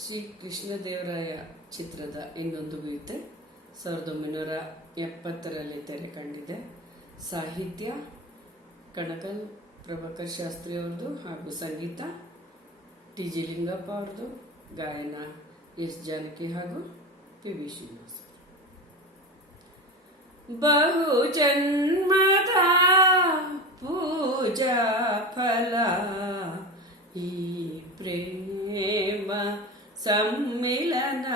ಶ್ರೀ ಕೃಷ್ಣದೇವರಾಯ ಚಿತ್ರದ ಇನ್ನೊಂದು ಗೀತೆ 1970ರಲ್ಲಿ ತೆರೆ ಕಂಡಿದೆ. ಸಾಹಿತ್ಯ ಕಣಕಲ್ ಪ್ರಭಾಕರ್ ಶಾಸ್ತ್ರಿ ಅವ್ರದ್ದು ಹಾಗೂ ಸಂಗೀತ ಟಿ.ಜಿ. ಲಿಂಗಪ್ಪ ಅವ್ರದ್ದು, ಗಾಯನ ಎಸ್ ಜಾನಕಿ ಹಾಗೂ ಪಿ.ವಿ. ಶ್ರೀನಿವಾಸ್. ಬಹು ಜನ್ಮದ ಪೂಜಾ ಫಲ ಈ ಪ್ರೇಮ ಸಮ್ಮಿಲನ,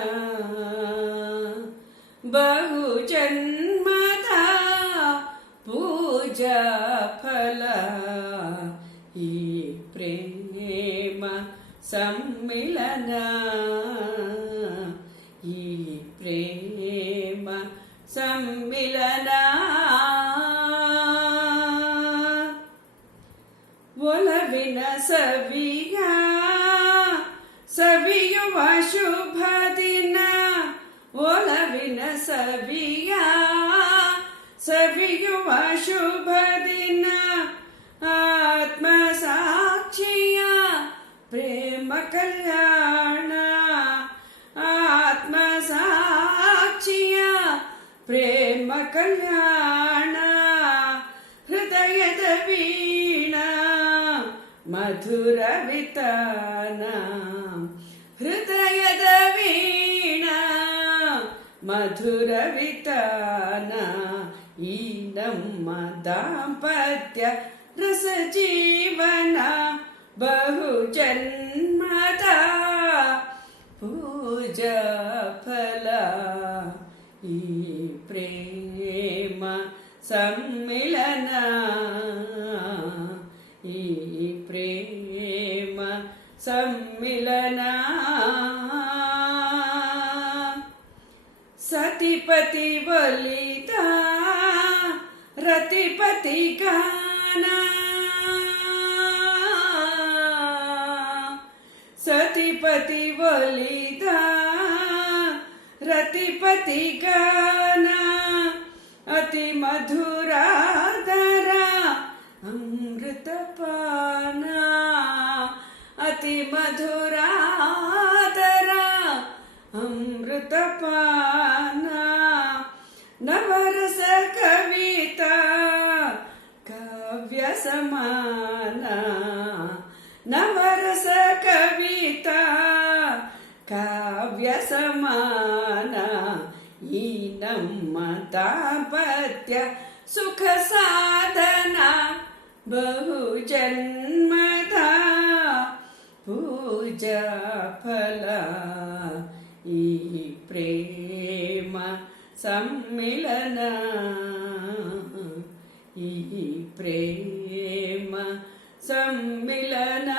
ಬಹು ಜನ್ಮದ ಪೂಜಾ ಫಲ ಈ ಪ್ರೇಮ ಸಮ್ಮಿಲನ, ಈ ಪ್ರೇಮ ಸಮ್ಮಿಲನ. ಒಲವಿನ ಸವಿಯ ಸವಿಯುವ ಶುಭ ದಿನ, ಒಲವಿನ ಸವಿಯ ಸವಿಯುವ ಶುಭ ದಿನ, ಆತ್ಮ ಸಾಕ್ಷಿಯ ಪ್ರೇಮ ಕಲ್ಯಾಣ, ಆತ್ಮ ಸಾಕ್ಷಿಯ ಪ್ರೇಮ ಕಲ್ಯಾಣ. ಹೃದಯದ ವೀಣಾ ಮಧುರ ವಿತಾನ, ಹೃದಯದ ವೀಣಾ ಮಧುರ ವಿತಾನ. ಈ ನಮ್ಮ ದಾಂಪತ್ಯ ರಸ ಜೀವನ ಬಹು ಜನ್ಮದ ಪೂಜಾ ಫಲ, ಈ ಪ್ರೇಮ ಸಮ್ಮಿಲನ, ಈ ಪ್ರೇಮ ಸಮ್ಮಿಲನ. ಸತಿಪತಿ ಒಲಿದ ರತಿಪತಿ ಗಾನ, ಸತಿಪತಿ ಒಲಿದ ರತಿಪತಿ ಗಾನ, ಅತಿ ಮಧುರಾದರ ಅಮೃತ ಪಾನ, ಅತಿ ಮಧುರಾದರ ಅಮೃತ ಪಾನ. ನವರಸ ಕವಿತಾ ಕಾವ್ಯ ಸಮಾನ, ನವರಸ ಕವಿತಾ ಕಾವ್ಯ ಸಮಾನ. ಈ ನಮ್ಮ ದಾಂಪತ್ಯ ಸುಖ ಸಾಧನ ಬಹು ಜನ್ಮದ ಪೂಜಾ ಫಲ, ಈ ಪ್ರೇಮ ಸಮ್ಮಿಲನ, ಈ ಪ್ರೇಮ ಸಮ್ಮಿಲನ.